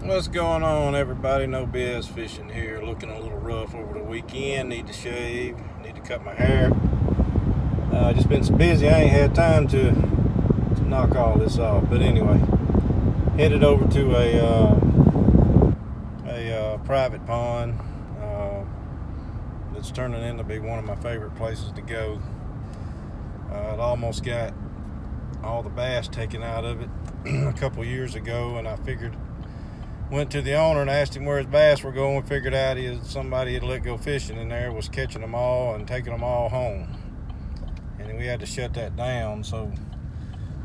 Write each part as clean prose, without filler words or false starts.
What's going on, everybody? No BS fishing here. Looking a little rough over the weekend. Need to shave. Need to cut my hair. Just been so busy. I ain't had time to knock all this off. But anyway, headed over to a private pond. That's turning into be one of my favorite places to go. It almost got all the bass taken out of it a couple years ago, and I went to the owner and asked him where his bass were going. Figured out somebody had let go fishing in there, was catching them all and taking them all home, and we had to shut that down. So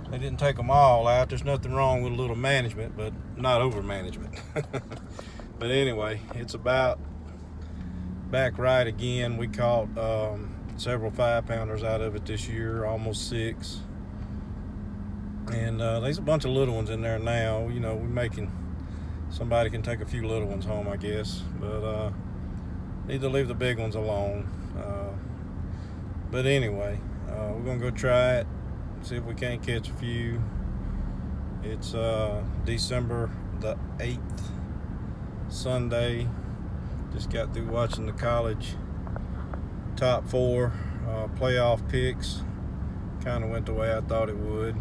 they didn't take them all out. There's nothing wrong with a little management, but not over management. But anyway, it's about back right again. We caught several 5-pounders out of it this year, almost 6. And there's a bunch of little ones in there now. You know, somebody can take a few little ones home, I guess. But need to leave the big ones alone. But anyway, we're going to go try it, see if we can't catch a few. It's December the 8th, Sunday. Just got through watching the college top 4 playoff picks. Kind of went the way I thought it would.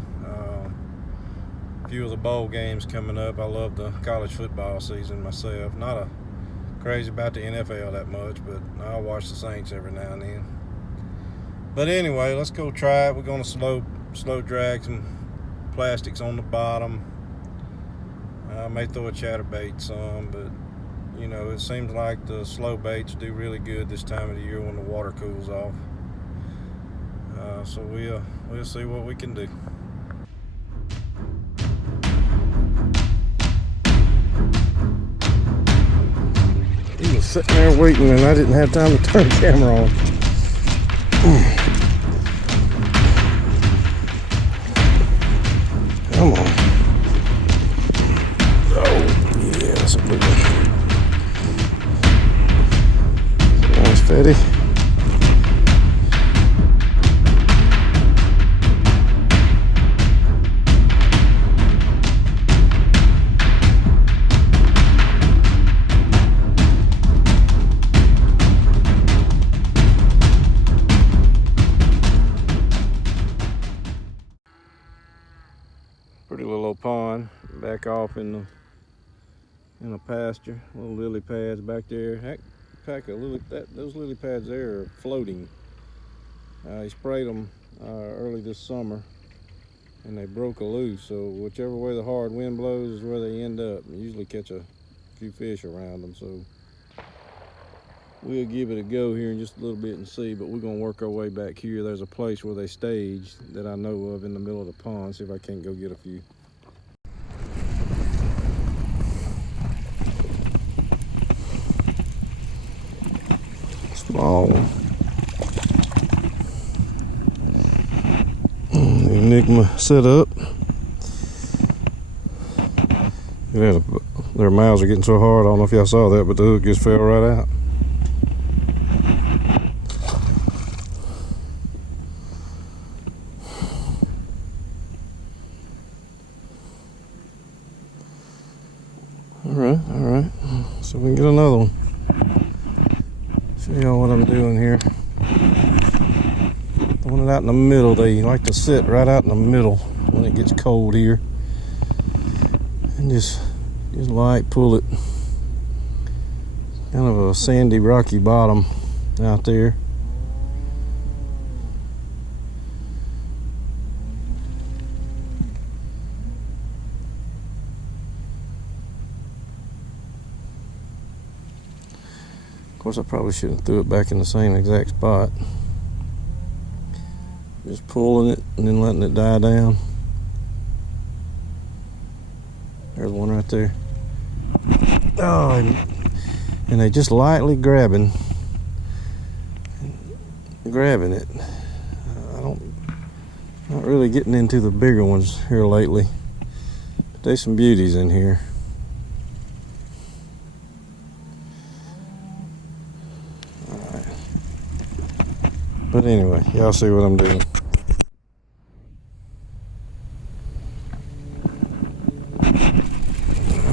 A few of the bowl games coming up. I love the college football season myself. Not crazy about the NFL that much, but I'll watch the Saints every now and then. But anyway, let's go try it. We're going to slow drag some plastics on the bottom. I may throw a chatterbait some, but you know, it seems like the slow baits do really good this time of the year when the water cools off. So we'll see what we can do. He was sitting there waiting, and I didn't have time to turn the camera on. Come on. Oh, yeah, that's a big one. Nice fatty. Pretty little old pond back off in the pasture. Little lily pads back there. Heck, those lily pads there are floating. He sprayed them early this summer, and they broke loose. So whichever way the hard wind blows is where they end up. And usually catch a few fish around them. So we'll give it a go here in just a little bit and see. But we're gonna work our way back here. There's a place where they stage that I know of in the middle of the pond. See if I can't go get a few. Small one. The Enigma setup. Yeah, their mouths are getting so hard. I don't know if y'all saw that, but the hook just fell right out. All right. So we can get another one. Show y'all what I'm doing here. Throwing it out in the middle. They like to sit right out in the middle when it gets cold here. And just light pull it. Kind of a sandy, rocky bottom out there. Of course, I probably shouldn't have threw it back in the same exact spot. Just pulling it and then letting it die down. There's one right there. Oh, and they just lightly grabbing it. Not really getting into the bigger ones here lately. But there's some beauties in here. But anyway, y'all see what I'm doing.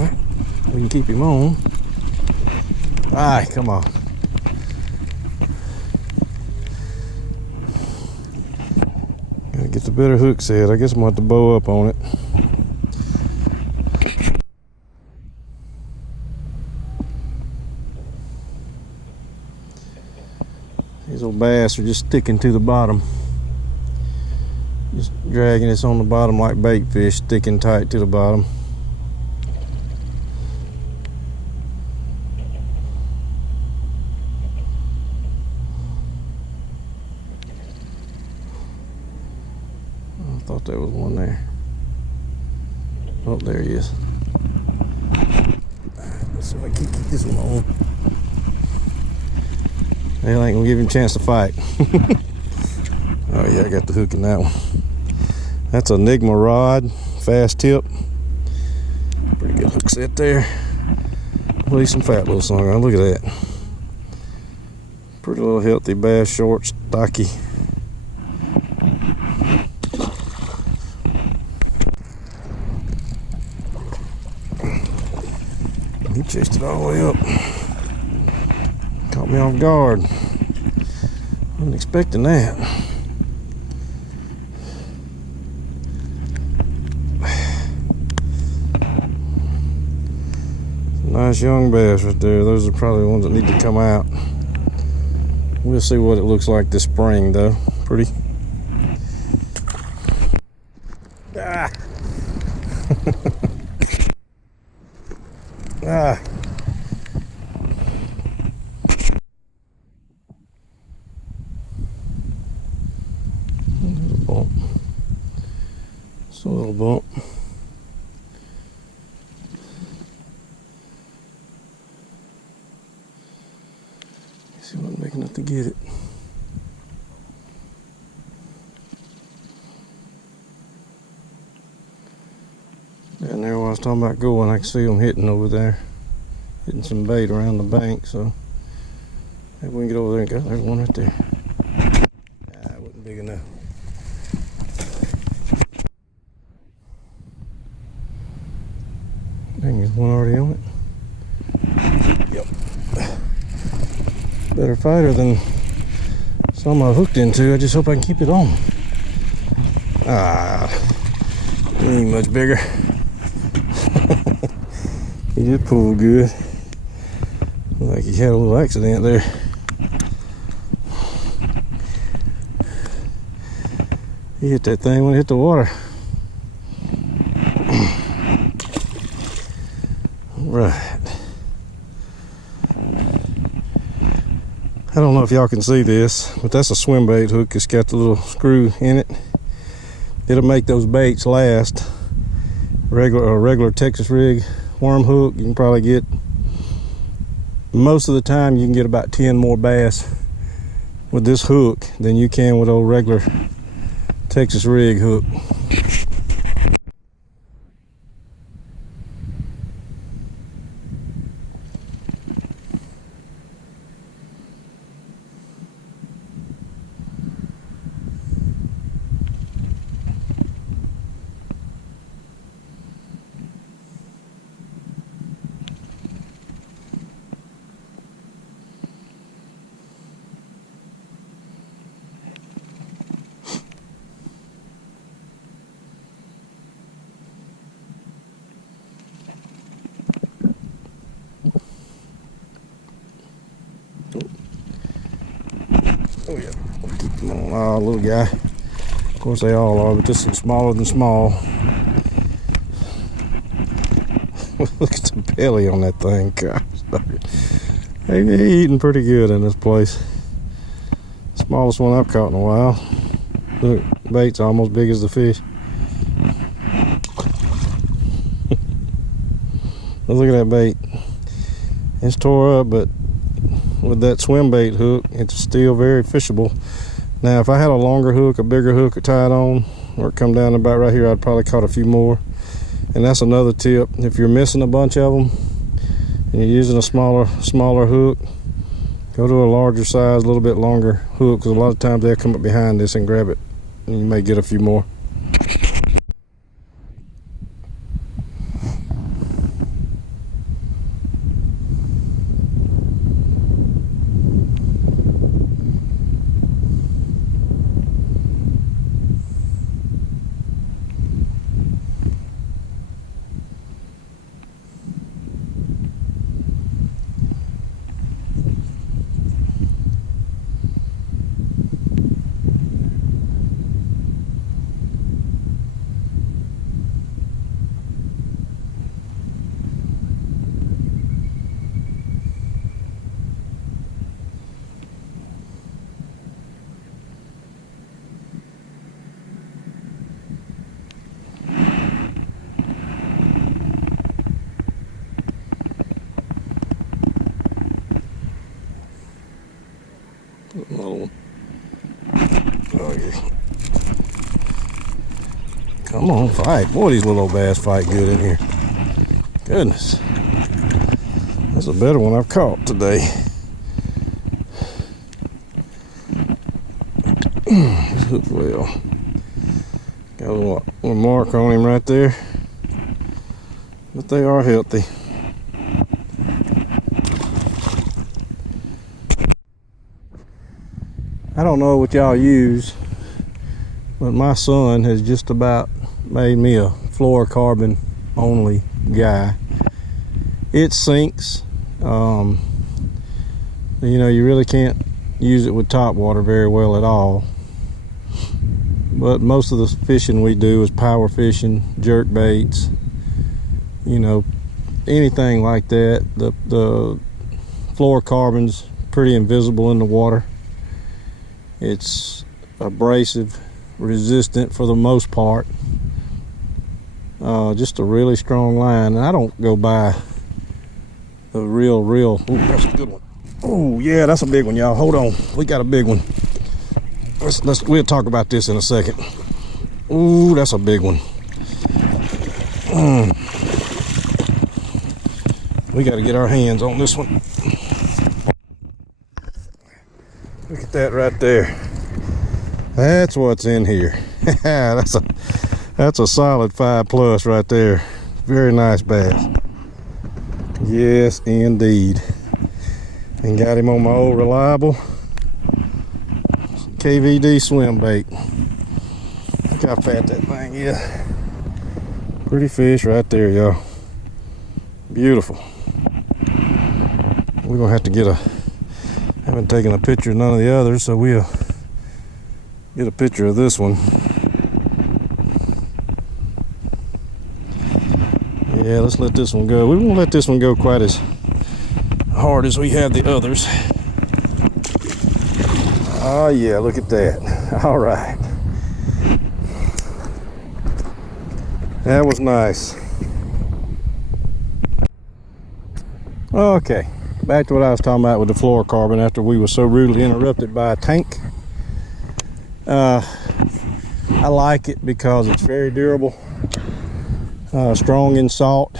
Alright, we keep him on. Alright, come on. Gotta get the better hook set. I guess I'm gonna have to bow up on it. These old bass are just sticking to the bottom. Just dragging us on the bottom like bait fish, sticking tight to the bottom. I thought there was one there. Oh, there he is. Let's see if I can keep this one on. Hell, I ain't gonna give him a chance to fight. Oh yeah, I got the hook in that one. That's a Enigma rod, fast tip. Pretty good hook set there. At least some fat little song on. Look at that. Pretty little healthy bass, short, stocky. He chased it all the way up. Caught me off guard. Wasn't expecting that. Nice young bass right there. Those are probably the ones that need to come out. We'll see what it looks like this spring though. Pretty. Ah. Ah. Bump. Just a little bump. See what I'm making up to get it. Down there where I was talking about going, I can see them hitting over there. Hitting some bait around the bank, so maybe we can get over there and go. There's one right there. Ah, it wasn't big enough. Dang, there's one already on it. Yep. Better fighter than some I hooked into. I just hope I can keep it on. Ah, he ain't much bigger. He just pulled good. Looked like he had a little accident there. He hit that thing when it hit the water. Right. I don't know if y'all can see this, but that's a swim bait hook. It's got the little screw in it. It'll make those baits last. A regular Texas rig worm hook, you can probably get, most of the time you can get about 10 more bass with this hook than you can with old regular Texas rig hook. Oh yeah, keep them on. Oh, little guy. Of course they all are, but this is smaller than small. Look at the belly on that thing. Gosh, hey, they're eating pretty good in this place. Smallest one I've caught in a while. Look, bait's almost big as the fish. Look at that bait. It's tore up, but with that swim bait hook, it's still very fishable. Now, if I had a longer hook, a bigger hook tied on, or it come down about right here, I'd probably caught a few more. And that's another tip. If you're missing a bunch of them and you're using a smaller hook, go to a larger size, a little bit longer hook, because a lot of times they'll come up behind this and grab it, and you may get a few more. Come on, fight. Boy, these little old bass fight good in here. Goodness. That's a better one I've caught today. Hook well. Got a little mark on him right there. But they are healthy. I don't know what y'all use, but my son has just about made me a fluorocarbon only guy. It sinks. You know, you really can't use it with top water very well at all. But most of the fishing we do is power fishing, jerk baits, you know, anything like that. The fluorocarbon's pretty invisible in the water. It's abrasive, resistant for the most part. Just a really strong line. And I don't go by the real. Ooh, that's a good one. Oh yeah, that's a big one, y'all. Hold on, we got a big one. We'll talk about this in a second. Ooh, that's a big one. We got to get our hands on this one. Look at that right there. That's what's in here. that's a solid 5+ right there. Very nice bass. Yes, indeed. And got him on my old reliable KVD swim bait. Look how fat that thing is. Pretty fish right there, y'all. Beautiful. We're gonna have to get haven't taken a picture of none of the others, so we'll get a picture of this one. Yeah, let's let this one go. We won't let this one go quite as hard as we have the others. Oh yeah, look at that. All right. That was nice. Okay, back to what I was talking about with the fluorocarbon after we were so rudely interrupted by a tank. I like it because it's very durable, strong in salt,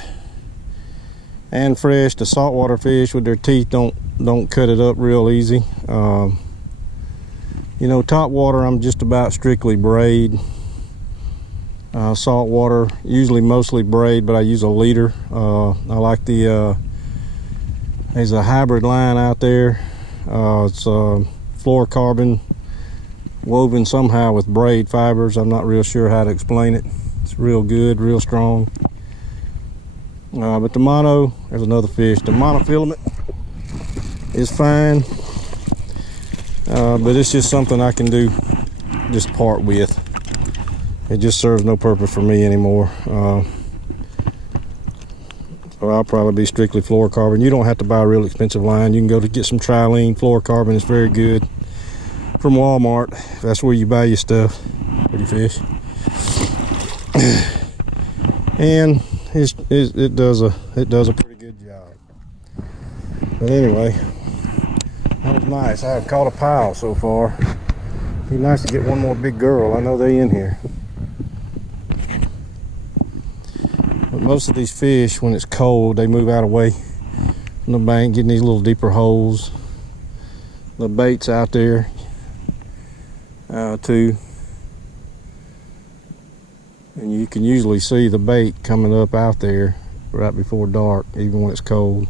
and fresh. The saltwater fish with their teeth don't cut it up real easy. You know, top water I'm just about strictly braid. Saltwater usually mostly braid, but I use a leader. I like there's a hybrid line out there. It's fluorocarbon woven somehow with braid fibers. I'm not real sure how to explain it. It's real good, real strong. But the mono, there's another fish. The monofilament is fine, but it's just something I can do, just part with. It just serves no purpose for me anymore. So I'll probably be strictly fluorocarbon. You don't have to buy a real expensive line. You can go to get some trilene. Fluorocarbon is very good from Walmart. That's where you buy your stuff. Pretty fish. And it does a pretty good job. But anyway, that was nice. I've caught a pile so far. It'd be nice to get one more big girl. I know they in here. But most of these fish, when it's cold, they move out away from the bank, getting these little deeper holes. The bait's out there too. And you can usually see the bait coming up out there right before dark, even when it's cold.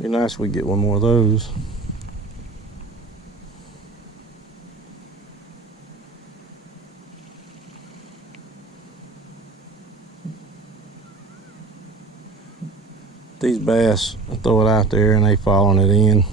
Be nice if we get one more of those. These bass, I throw it out there and they following it in.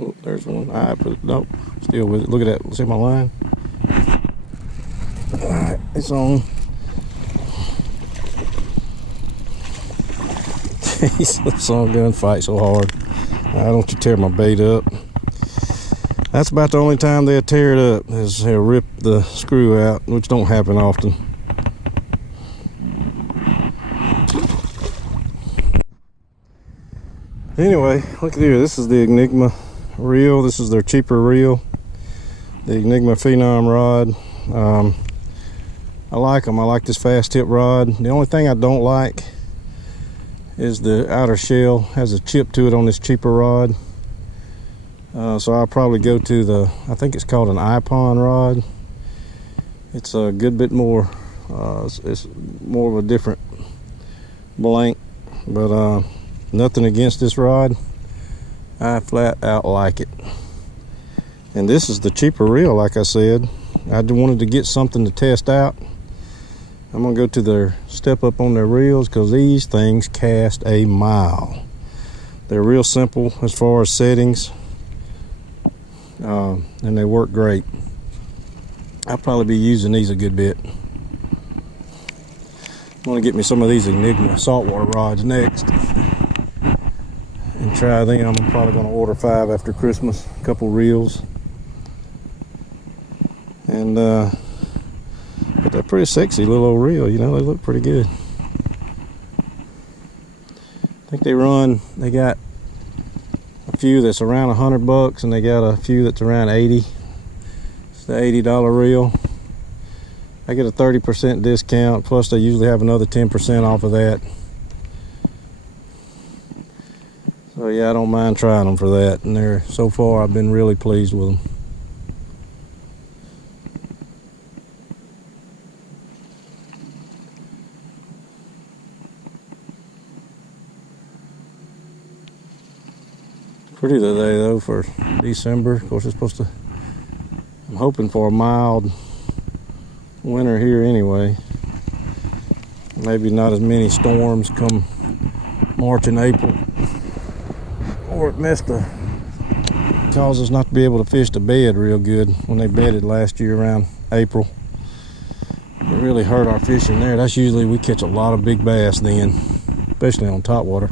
Oh, there's one. I put it, nope, still with it. Look at that. See my line? Alright, it's on. He slips on gunfight so hard. Don't you tear my bait up. That's about the only time they'll tear it up, is they'll rip the screw out, which don't happen often. Anyway, look at here. This is the Enigma reel. This is their cheaper reel, the Enigma Phenom rod. I like them. I like this fast tip rod. The only thing I don't like is the outer shell has a chip to it on this cheaper rod. So I'll probably go to the, I think it's called an iPon rod. It's a good bit more, it's more of a different blank, but nothing against this rod. I flat out like it. And this is the cheaper reel, like I said. I wanted to get something to test out. I'm gonna go to their step up on their reels, because these things cast a mile. They're real simple as far as settings, and they work great. I'll probably be using these a good bit. I'm gonna get me some of these Enigma saltwater rods next and try them. I'm probably gonna order 5 after Christmas, a couple reels. And but they're pretty sexy little old reel, you know, they look pretty good. I think they got a few that's around $100, and they got a few that's around 80. It's the $80 reel. I get a 30% discount, plus they usually have another 10% off of that. So yeah, I don't mind trying them for that, and so far I've been really pleased with them. Pretty today though for December. Of course, it's supposed to, I'm hoping for a mild winter here anyway. Maybe not as many storms come March and April, or it cause us not to be able to fish the bed real good when they bedded last year around April. It really hurt our fishing there. That's usually, we catch a lot of big bass then, especially on top water.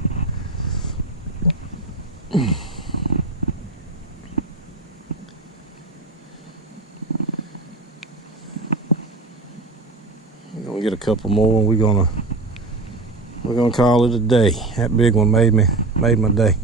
Get a couple more, and we're gonna call it a day. That big one made my day.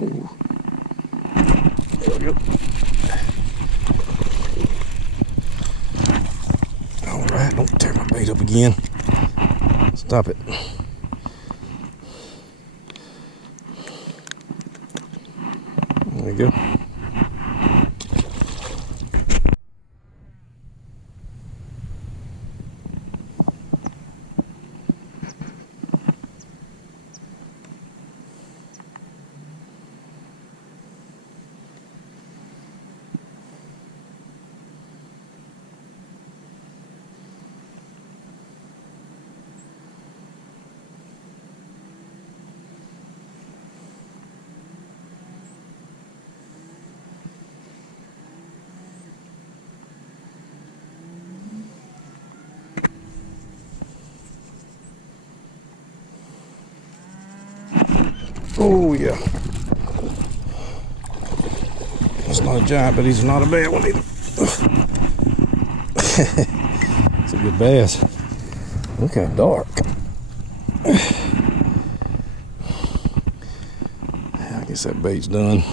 Ooh. There we go. All right, don't tear my bait up again. Stop it. There we go. Oh yeah. That's not a giant, but he's not a bad one either. It's a good bass. Look how dark. I guess that bait's done.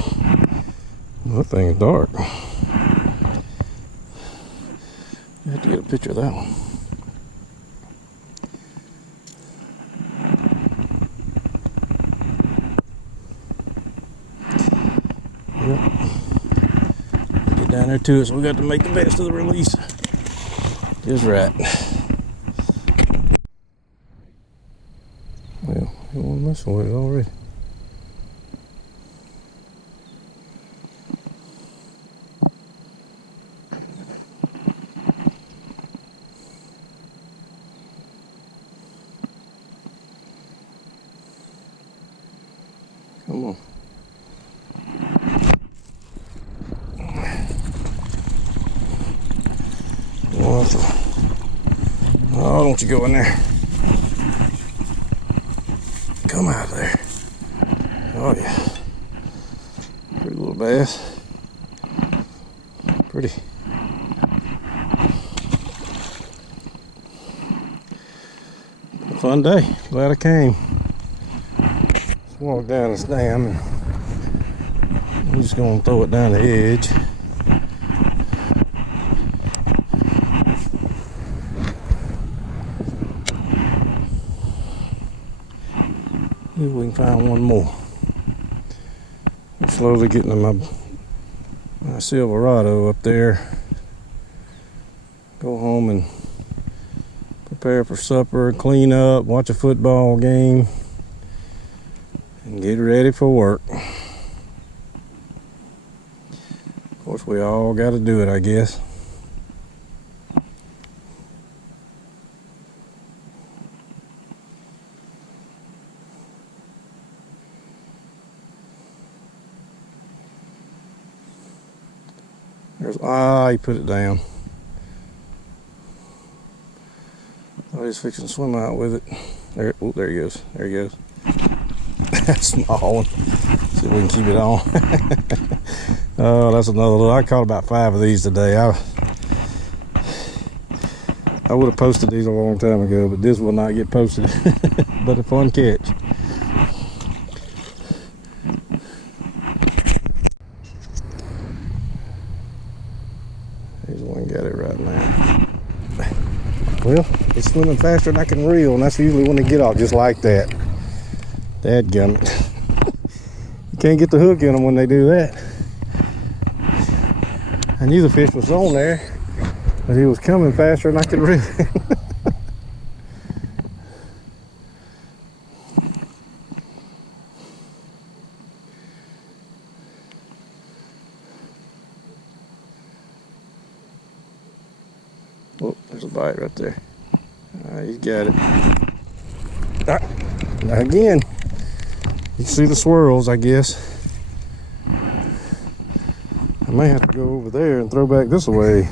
That thing is dark. I have to get a picture of that one. down there to it, so we got to make the best of the release. Just right. Well, he wasn't messing with it already. Come on. Oh, don't you go in there. Come out of there. Oh yeah. Pretty little bass. Pretty. A fun day. Glad I came. Let's walk down this dam and we're just gonna throw it down the edge. See if we can find one more. I'm slowly getting to my Silverado up there. Go home and prepare for supper, clean up, watch a football game, and get ready for work. Of course, we all got to do it, I guess. He put it down. Oh, he's fixing to swim out with it. There, oh, there he goes. There he goes. That's a small one. See if we can keep it on. Oh, that's another little. I caught about 5 of these today. I would have posted these a long time ago, but this will not get posted. But a fun catch. Here's one got it right now. Well, it's swimming faster than I can reel, and that's usually when they get off just like that. Dadgummit. You can't get the hook in them when they do that. I knew the fish was on there, but he was coming faster than I could reel. Oh, there's a bite right there. He's got it. Again, you see the swirls, I guess. I may have to go over there and throw back this way.